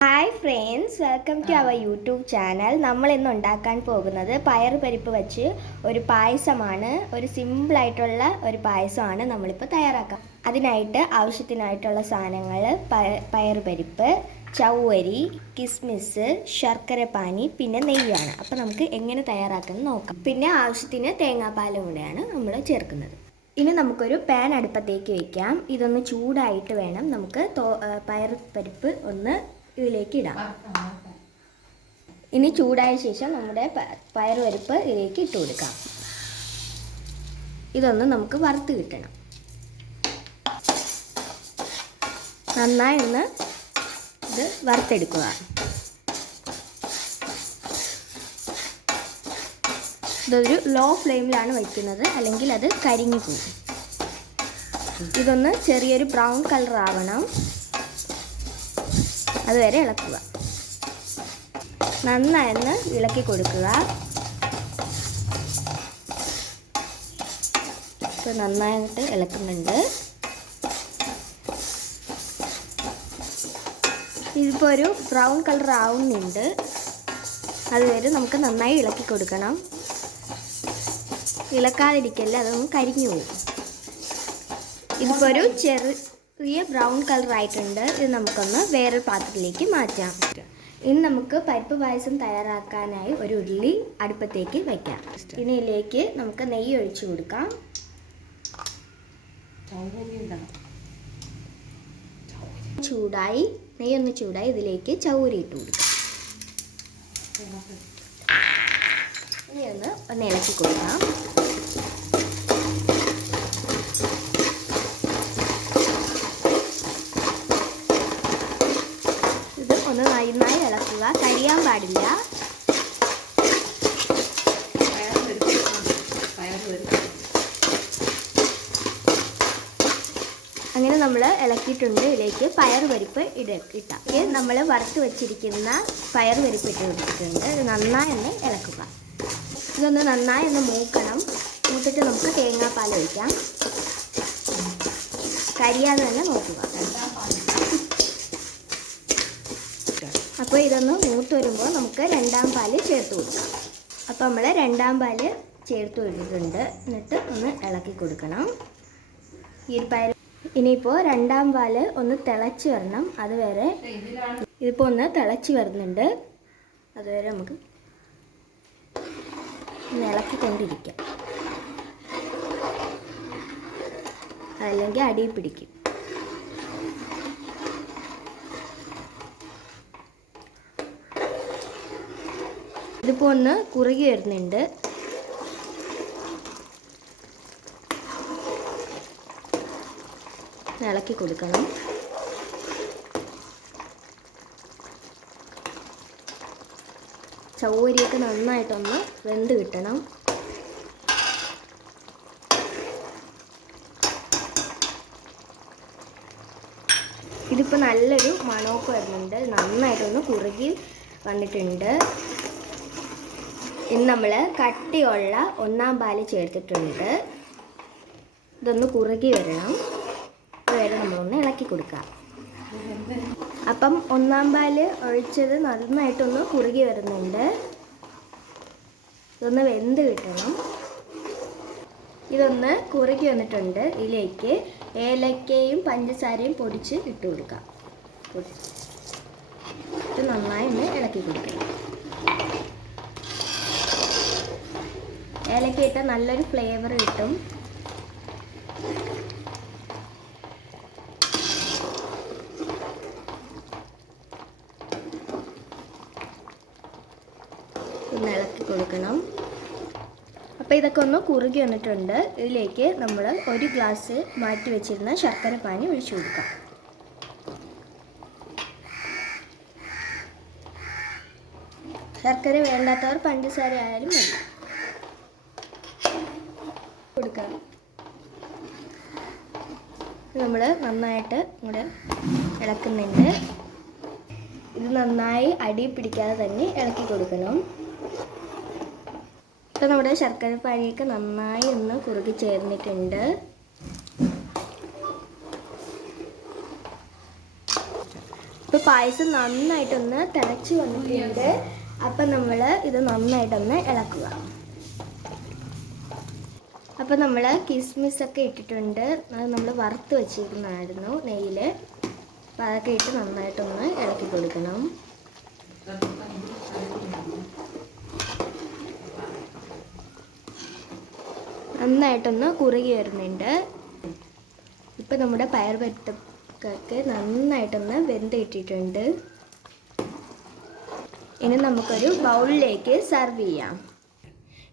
Hi friends welcome to our YouTube channel നമ്മൾ ഇന്ന് ഉണ്ടാക്കാൻ പോകുന്നത് പയർ പരിപ്പ് വെച്ച് ഒരു പായസമാണ്. ഒരു സിമ്പിളായിട്ടുള്ള ഒരു പായസമാണ് നമ്മളിപ്പോൾ തയ്യാറാക്കാം അതിനായിട്ട് ആവശ്യത്തിനായിട്ടുള്ള സാധനങ്ങൾ പയർ പരിപ്പ് ചവ്വരി കിസ്മിസ് ശർക്കര പാനി പിന്നെ നെയ്യാണ്. അപ്പോൾ നമുക്ക് എങ്ങനെ തയ്യാറാക്കുന്നത് നോക്കാം. പിന്നെ ആവശ്യത്തിന് തേങ്ങാപ്പാലും കൂടെയാണ് നമ്മൾ ചേർക്കുന്നത്. ഇനി നമുക്കൊരു പാൻ അടുപ്പത്തേക്ക് വയ്ക്കാം ഇതൊന്ന് ചൂടായിട്ട് വേണം നമുക്ക് തോ- പയർ പരിപ്പ് ഒന്ന് ഇതിലേക്ക് ഇടാം. ഇനി ചൂടായ ശേഷം നമ്മുടെ പയറുപരിപ്പ് ഇതിലേക്ക് ഇട്ട് കൊടുക്കാം. ഇതൊന്ന് നമുക്ക് വറുത്ത് കിട്ടണം. നന്നായി ഒന്ന് ഇത് വറുത്തെടുക്കുക. ഇതൊരു ലോ ഫ്ലെയിമിലാണ് വയ്ക്കുന്നത്. അല്ലെങ്കിൽ അത് കരിഞ്ഞു പോകും. ഇതൊന്ന് ചെറിയൊരു ബ്രൗൺ കളർ ആവണം അതുവരെ ഇളക്കുക. നന്നായൊന്ന് ഇളക്കി കൊടുക്കുക. നന്നായിട്ട് ഇളക്കുന്നുണ്ട്. ഇതിപ്പോൾ ഒരു ബ്രൗൺ കളർ ആവുന്നുണ്ട്. അതുവരെ നമുക്ക് നന്നായി ഇളക്കി കൊടുക്കണം. ഇളക്കാതിരിക്കല്ലേ അതൊന്ന് കരിഞ്ഞു പോകും ഇതിപ്പോൾ ഒരു ചെറിയ ബ്രൗൺ കളർ ആയിട്ടുണ്ട്. ഇത് നമുക്കൊന്ന് വേറൊരു പാത്രത്തിലേക്ക് മാറ്റാം. ഇനി നമുക്ക് പരിപ്പ് പായസം തയ്യാറാക്കാനായി ഒരു ഉരുളി അടുപ്പത്തേക്ക് വയ്ക്കാം ഇനി ഇതിലേക്ക് നമുക്ക് നെയ്യ് ഒഴിച്ചു കൊടുക്കാം. ചൂടായി നെയ്യൊന്ന് ചൂടായി ഇതിലേക്ക് ചൗരി ഇട്ട് കൊടുക്കാം. ഇനി ഒന്ന് ഒന്ന് ഇളക്കി കൊടുക്കാം ഇത് ഒന്ന് നന്നായി ഇളക്കുക. കരിയാൻ പാടില്ല. അങ്ങനെ നമ്മൾ ഇളക്കിയിട്ടുണ്ട്. ഇതിലേക്ക് പയർ പരിപ്പ് ഇട ഇട്ടാം. നമ്മൾ വറുത്ത് വെച്ചിരിക്കുന്ന പയർ പരിപ്പ് ഇട്ട് കൊടുത്തിട്ടുണ്ട്. നന്നായി ഒന്ന് ഇളക്കുക. ഇതൊന്ന് നന്നായി ഒന്ന് മൂക്കണം. മൂത്തിട്ട് നമുക്ക് തേങ്ങാപ്പാൽ ഒഴിക്കാം. കരിയാതെ തന്നെ നോക്കുക അപ്പോൾ ഇതൊന്ന് മൂത്ത് വരുമ്പോൾ നമുക്ക് രണ്ടാം പാൽ ചേർത്ത് കൊടുക്കാം. അപ്പോൾ നമ്മൾ രണ്ടാം പാൽ ചേർത്ത് കൊടുത്തിട്ടുണ്ട്. എന്നിട്ട് ഒന്ന് ഇളക്കി കൊടുക്കണം. ഈ ഒരു പാൽ ഇനിയിപ്പോൾ രണ്ടാം പാൽ ഒന്ന് തിളച്ച് വരണം. അതുവരെ ഇതിപ്പോൾ ഒന്ന് തിളച്ച് വരുന്നുണ്ട്. അതുവരെ നമുക്ക് ഒന്ന് ഇളക്കിക്കൊണ്ടിരിക്കാം. അല്ലെങ്കിൽ അടിയിൽ പിടിക്കും. ഇതിപ്പോൾ ഒന്ന് കുറുകി വരുന്നുണ്ട്. ഇളക്കി കൊടുക്കണം. ചൗരിയൊക്കെ നന്നായിട്ടൊന്ന് വെന്ത് കിട്ടണം. ഇതിപ്പോൾ നല്ലൊരു മണമൊക്കെ വരുന്നുണ്ട്. നന്നായിട്ടൊന്ന് കുറുകി വന്നിട്ടുണ്ട്. ഇന്ന് നമ്മൾ കട്ടിയുള്ള ഒന്നാം പാൽ ചേർത്തിട്ടുണ്ട്. ഇതൊന്ന് കുറുകി വരണം. അതുവരെ നമ്മളൊന്ന് ഇളക്കി കൊടുക്കാം. അപ്പം ഒന്നാം പാൽ ഒഴിച്ചത് നന്നായിട്ടൊന്ന് കുറുകി വരുന്നുണ്ട്. ഇതൊന്ന് വെന്ത് കിട്ടണം. ഇതൊന്ന് കുറുകി വന്നിട്ടുണ്ട് ഇതിലേക്ക്. ഏലക്കയും പഞ്ചസാരയും പൊടിച്ച് ഇട്ട് കൊടുക്കാം. ഇത് നന്നായി ഒന്ന് ഇളക്കി കൊടുക്കണം. ഏലക്ക ഇട്ടാൽ നല്ലൊരു ഫ്ലേവർ കിട്ടും. ഒന്ന് ഇളക്കി കൊടുക്കണം. അപ്പോൾ ഇതൊക്കെ ഒന്ന് കുറുകി വന്നിട്ടുണ്ട്. ഇതിലേക്ക് നമ്മൾ ഒരു ഗ്ലാസ് മാറ്റി വെച്ചിരുന്ന ശർക്കര പാനി ഒഴിച്ചു കൊടുക്കാം. ശർക്കര വേണ്ടാത്തവർ പഞ്ചസാര ആയാലും മതി. കൊടുക്കാം. നമ്മൾ നന്നായിട്ട് ഇവിടെ ഇളക്കുന്നുണ്ട്. ഇത് നന്നായി അടി പിടിക്കാതെ തന്നെ ഇളക്കി കൊടുക്കണം. ഇപ്പം നമ്മുടെ ശർക്കര പാനിയൊക്കെ നന്നായി ഒന്ന് കുറുകി ചേർന്നിട്ടുണ്ട്. ഇപ്പോൾ പായസം നന്നായിട്ടൊന്ന് തിളച്ച് വന്നിട്ടുണ്ട്. അപ്പം നമ്മൾ ഇത് നന്നായിട്ടൊന്ന് ഇളക്കുക. അപ്പം നമ്മൾ കിസ്മിസ് ഒക്കെ ഇട്ടിട്ടുണ്ട്. അത് നമ്മൾ വറുത്ത് വെച്ചിരുന്നായിരുന്നു നെയ്യിൽ അപ്പോൾ അതൊക്കെ ഇട്ട് നന്നായിട്ടൊന്ന് ഇളക്കി കൊടുക്കണം. നന്നായിട്ടൊന്ന് കുറുകി വരുന്നുണ്ട്. ഇപ്പം നമ്മുടെ പയർ പറ്റൊക്കെ നന്നായിട്ടൊന്ന് വെന്ത് കിട്ടിയിട്ടുണ്ട് ഇനി നമുക്കൊരു ബൗളിലേക്ക് സെർവ് ചെയ്യാം.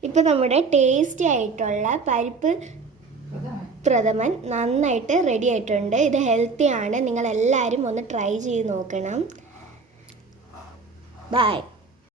ഇപ്പം നമ്മുടെ ടേസ്റ്റി ആയിട്ടുള്ള പരിപ്പ് പ്രഥമൻ നന്നായിട്ട് റെഡി ആയിട്ടുണ്ട്. ഇത് ഹെൽത്തി ആണ്. നിങ്ങൾ എല്ലാവരും ഒന്ന് ട്രൈ ചെയ്ത് നോക്കണം. ബൈ